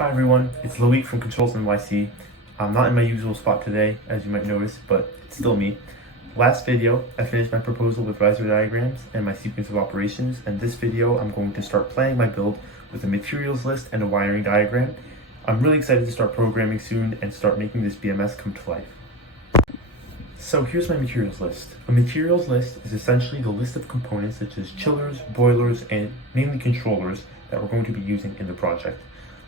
Hi everyone, it's Loic from controlsnyc. I'm not in my usual spot today, as you might notice, but it's still me. Last video, I finished my proposal with riser diagrams and my sequence of operations, and this video I'm going to start planning my build with a materials list and a wiring diagram. I'm really excited to start programming soon and start making this BMS come to life. So here's my materials list. A materials list is essentially the list of components such as chillers, boilers, and mainly controllers that we're going to be using in the project.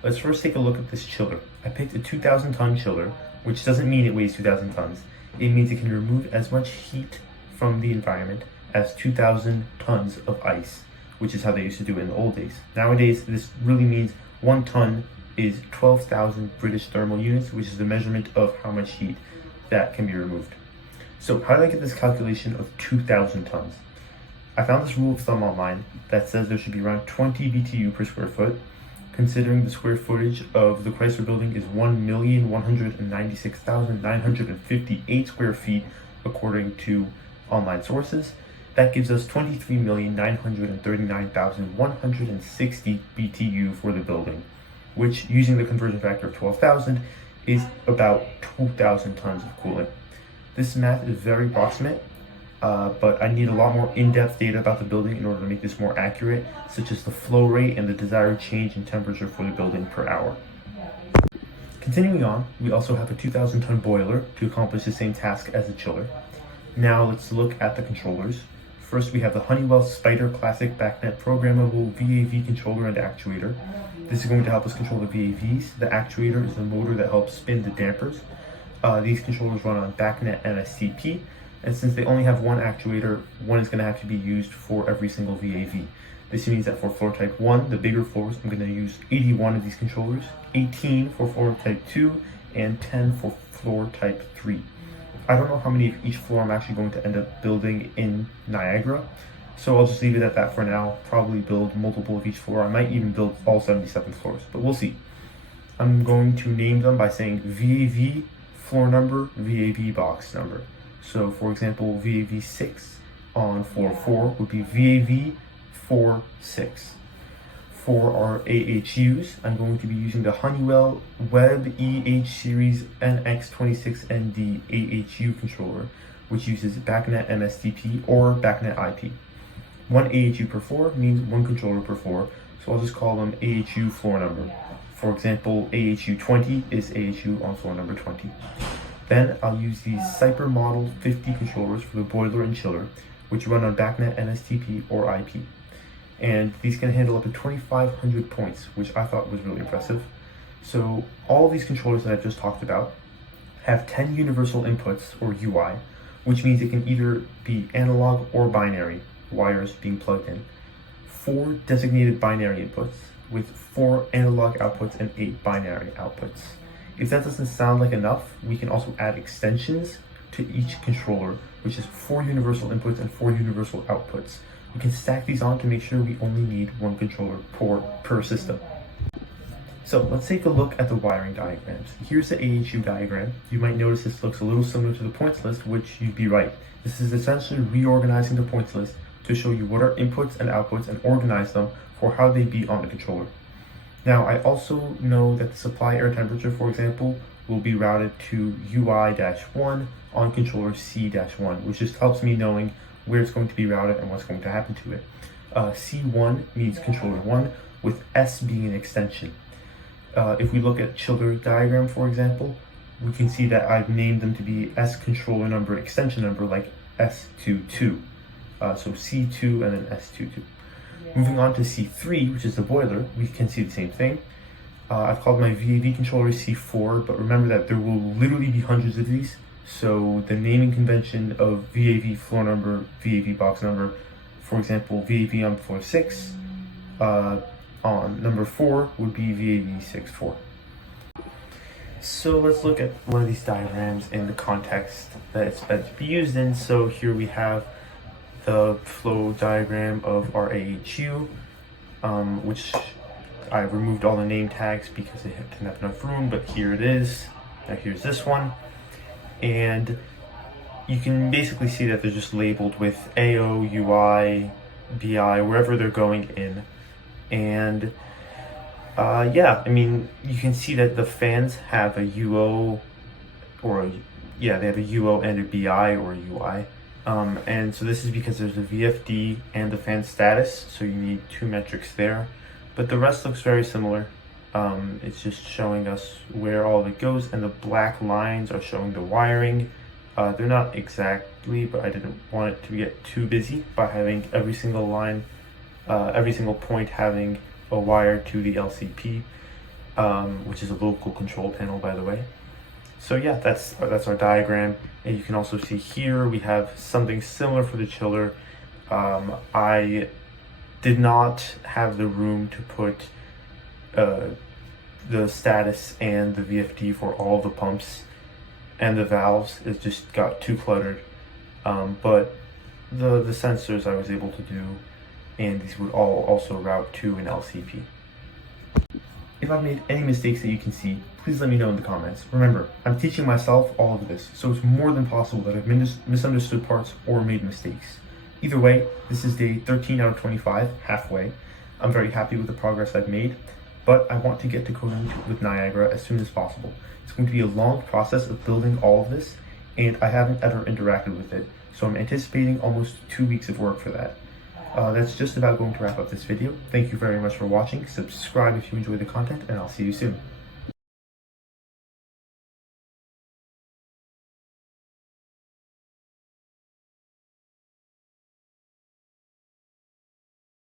Let's first take a look at this chiller. I picked a 2,000 ton chiller, which doesn't mean it weighs 2,000 tons. It means it can remove as much heat from the environment as 2,000 tons of ice, which is how they used to do it in the old days. Nowadays, this really means 1 ton is 12,000 British thermal units, which is the measurement of how much heat that can be removed. So how did I get this calculation of 2,000 tons? I found this rule of thumb online that says there should be around 20 BTU per square foot. Considering the square footage of the Chrysler Building is 1,196,958 square feet according to online sources, that gives us 23,939,160 BTU for the building, which, using the conversion factor of 12,000, is about 2,000 tons of cooling. This math is very approximate, but I need a lot more in-depth data about the building in order to make this more accurate, such as the flow rate and the desired change in temperature for the building per hour. Continuing on, we also have a 2,000 ton boiler to accomplish the same task as the chiller. Now let's look at the controllers. First, we have the Honeywell Spider Classic BACnet programmable VAV controller and actuator. This is going to help us control the VAVs. The actuator is the motor that helps spin the dampers. These controllers run on BACnet MSTP, and since they only have one actuator, one is going to have to be used for every single VAV. This means that for floor type 1, the bigger floors, I'm going to use 81 of these controllers, 18 for floor type 2, and 10 for floor type 3. I don't know how many of each floor I'm actually going to end up building in Niagara, so I'll just leave it at that for now. Probably build multiple of each floor. I might even build all 77 floors, but we'll see. I'm going to name them by saying VAV floor number, VAV box number. So for example, VAV 6 on floor 4 would be VAV 46. For our AHUs, I'm going to be using the Honeywell Web EH Series NX26ND AHU controller, which uses BACnet MSTP or BACnet IP. One AHU per floor means one controller per floor, so I'll just call them AHU floor number. For example, AHU 20 is AHU on floor number 20. Then I'll use these Cyper Model 50 controllers for the boiler and chiller, which run on BACnet MSTP or IP. And these can handle up to 2,500 points, which I thought was really impressive. So all of these controllers that I've just talked about have 10 universal inputs, or UI, which means it can either be analog or binary, wires being plugged in. 4 designated binary inputs, with 4 analog outputs and 8 binary outputs. If that doesn't sound like enough, we can also add extensions to each controller, which is 4 universal inputs and 4 universal outputs. We can stack these on to make sure we only need one controller per system. So let's take a look at the wiring diagrams. Here's the AHU diagram. You might notice this looks a little similar to the points list, which you'd be right. This is essentially reorganizing the points list to show you what are inputs and outputs and organize them for how they be on the controller. Now, I also know that the supply air temperature, for example, will be routed to UI-1 on controller C-1, which just helps me knowing where it's going to be routed and what's going to happen to it. C1 means controller 1, with S being an extension. If we look at chiller diagram, for example, we can see that I've named them to be S controller number, extension number, like S22. So C2 and then S22. Moving on to C3, which is the boiler, we can see the same thing. I've called my VAV controller C4, but remember that there will literally be hundreds of these. So the naming convention of VAV floor number, VAV box number, for example, VAV on floor 6, on number 4 would be VAV 64. So let's look at one of these diagrams in the context that it's meant to be used in. So here we have the flow diagram of our AHU, which I removed all the name tags because it didn't have enough room, but here it is. Now here's this one, and you can basically see that they're just labeled with AO, UI, BI, wherever they're going in. And Yeah, I mean, you can see that the fans have a UO, or yeah, they have a UO and a BI or a UI. And so this is because there's a VFD and the fan status, so you need two metrics there. But the rest looks very similar. It's just showing us where all of it goes, and the black lines are showing the wiring. They're not exactly, but I didn't want it to get too busy by having every single line, every single point having a wire to the LCP, which is a local control panel, by the way. So yeah, that's our diagram, and you can also see here we have something similar for the chiller. I did not have the room to put the status and the VFD for all the pumps and the valves. It just got too cluttered, but the sensors I was able to do, and these would all also route to an LCP. If I've made any mistakes that you can see, please let me know in the comments. Remember, I'm teaching myself all of this, so it's more than possible that I've misunderstood parts or made mistakes. Either way, this is day 13 out of 25, halfway. I'm very happy with the progress I've made, but I want to get to coding with Niagara as soon as possible. It's going to be a long process of building all of this, and I haven't ever interacted with it, so I'm anticipating almost 2 weeks of work for that. That's just about going to wrap up this video. Thank you very much for watching. Subscribe if you enjoy the content, and I'll see you soon.